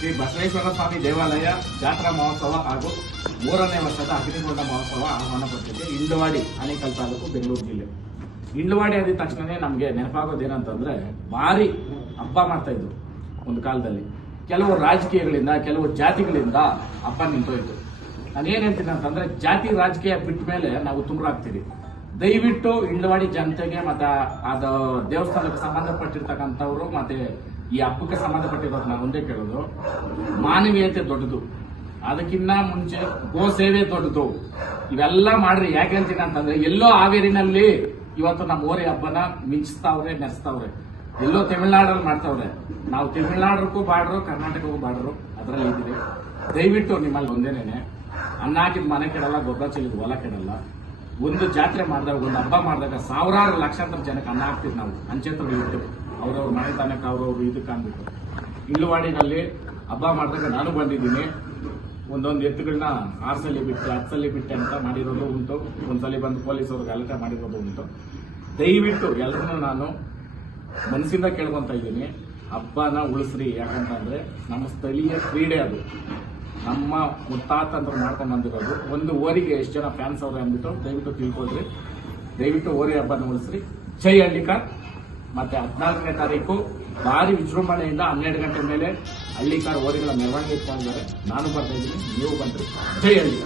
ಶ್ರೀ ಬಸವೇಶ್ವರ ಸ್ವಾಮಿ ದೇವಾಲಯ ಜಾತ್ರಾ ಮಹೋತ್ಸವ ಹಾಗೂ ಮೂರನೇ ವರ್ಷದ ಅಗ್ನಿಕೊಂಡ ಮಹೋತ್ಸವ ಆಹ್ವಾನ ಪಟ್ಟಿದೆ ಇಂಡವಾಡಿ ಆನೇಕಲ್ ತಾಲೂಕು ಬೆಂಗಳೂರು ಜಿಲ್ಲೆ. ಇಂಡವಾಡಿ ಆದ ತಕ್ಷಣವೇ ನಮಗೆ ನೆನಪಾಗೋದು ಏನಂತಂದ್ರೆ ಭಾರಿ ಹಬ್ಬ ಮಾಡ್ತಾ ಇದ್ರು ಒಂದು ಕಾಲದಲ್ಲಿ. ಕೆಲವು ರಾಜಕೀಯಗಳಿಂದ, ಕೆಲವು ಜಾತಿಗಳಿಂದ ಹಬ್ಬ ನಿಂತೋಯ್ತು ನಾನು ಏನ್ ಹೇಳ್ತೀನಿ ಅಂತಂದ್ರೆ ಜಾತಿ ರಾಜಕೀಯ ಬಿಟ್ಟ ಮೇಲೆ ನಾವು ತುಂಬರಾಗ್ತೀರಿ ದಯವಿಟ್ಟು ಇಂಡವಾಡಿ ಜನತೆಗೆ ಮತ್ತೆ ಅದು ದೇವಸ್ಥಾನಕ್ಕೆ ಸಂಬಂಧಪಟ್ಟಿರ್ತಕ್ಕಂಥವ್ರು ಮತ್ತೆ ಈ ಹಬ್ಬಕ್ಕೆ ಸಂಬಂಧಪಟ್ಟಿರೋದು ನಾನು ಒಂದೇ ಕೇಳೋದು. ಮಾನವೀಯತೆ ದೊಡ್ಡದು. ಅದಕ್ಕಿಂತ ಮುಂಚೆ ಗೋ ಸೇವೆ ದೊಡ್ಡದು. ಇವೆಲ್ಲ ಮಾಡ್ರಿ. ಯಾಕೆ ಹೇಳ್ತೀನಿ ಅಂತಂದ್ರೆ, ಎಲ್ಲೋ ಹಾವೇರಿನಲ್ಲಿ ಇವತ್ತು ನಮ್ಮ ಓರಿ ಹಬ್ಬನ ಮಿಂಚ್ತಾವ್ರೆ, ನೆರೆಸ್ತಾವ್ರೆ. ಎಲ್ಲೋ ತಮಿಳ್ನಾಡಲ್ಲಿ ಮಾಡ್ತಾವ್ರೆ. ನಾವು ತಮಿಳ್ನಾಡಕ್ಕೂ ಬಾಡ್ರು, ಕರ್ನಾಟಕಕ್ಕೂ ಬಾಡ್ರು, ಅದರಲ್ಲಿ ಇದ್ದೀವಿ. ದಯವಿಟ್ಟು ನಿಮ್ಮಲ್ಲಿ ಒಂದೇನೇನೆ. ಅನ್ನ ಹಾಕಿದ ಮನೆ ಕೆಡಲ್ಲ, ಗೊಬ್ಬರ ಚೆಲ್ಲಿದ ಹೊಲ ಕೆಡಲ್ಲ. ಒಂದು ಜಾತ್ರೆ ಮಾಡಿದಾಗ, ಒಂದು ಹಬ್ಬ ಮಾಡಿದಾಗ ಸಾವಿರಾರು ಲಕ್ಷಾಂತರ ಜನಕ್ಕೆ ಅನ್ನ ಹಾಕ್ತಿವಿ ನಾವು. ಅಂಚೆತ್ರ ಇಟ್ಟು. ಅವ್ರವ್ರ ಮನೆ ತನಕ ಅವ್ರವ್ರ ಇದಕ್ಕೆ ಅಂದ್ಬಿಟ್ಟು. ಇಳುವಾಡಿನಲ್ಲಿ ಹಬ್ಬ ಮಾಡಿದಾಗ ನಾನು ಬಂದಿದ್ದೀನಿ. ಒಂದೊಂದು ಎತ್ತುಗಳನ್ನ ಆರ್ಸಲ್ಲಿ ಬಿಟ್ಟು, ಹತ್ತಲ್ಲಿ ಬಿಟ್ಟೆ ಅಂತ ಮಾಡಿರೋದು ಉಂಟು. ಒಂದ್ಸಲಿ ಬಂದು ಪೊಲೀಸರು ಗಲಾಟೆ ಮಾಡಿರೋದು ಉಂಟು. ದಯವಿಟ್ಟು ಎಲ್ಲರನ್ನೂ ನಾನು ಮನಸ್ಸಿಂದ ಕೇಳ್ಕೊತಾ ಇದ್ದೀನಿ. ಹಬ್ಬನ ಉಳಿಸ್ರಿ. ಯಾಕಂತಂದ್ರೆ ನಮ್ಮ ಸ್ಥಳೀಯ ಕ್ರೀಡೆ ಅದು. ನಮ್ಮ ಮುತ್ತಾತ ಅಂತ ಮಾಡ್ಕೊಂಡು ಬಂದಿರೋದು. ಒಂದು ಓರಿಗೆ ಎಷ್ಟು ಜನ ಫ್ಯಾನ್ಸ್ ಅವ್ರೆ ಅಂದ್ಬಿಟ್ಟು ದಯವಿಟ್ಟು ತಿಳ್ಕೊಳ್ರಿ. ದಯವಿಟ್ಟು ಓರಿ ಹಬ್ಬನ ಉಳಿಸ್ರಿ. ಜೈ ಹಳ್ಳಿಕಾರ್. ಮತ್ತೆ ಹದಿನಾಲ್ಕನೇ ತಾರೀಕು ಭಾರಿ ವಿಜೃಂಭಣೆಯಿಂದ ಹನ್ನೆರಡು ಗಂಟೆ ಮೇಲೆ ಹಳ್ಳಿಕಾರ್ ಓರಿಗಳ ಮೆರವಣಿಗೆ ಇಟ್ಕೊಂಡಿದ್ದಾರೆ ನಾನು ಬರ್ತಾ ಇದ್ದೀನಿ ನೀವು ಬಂದ್ರಿ. ಜೈ ಹಳ್ಳಿ.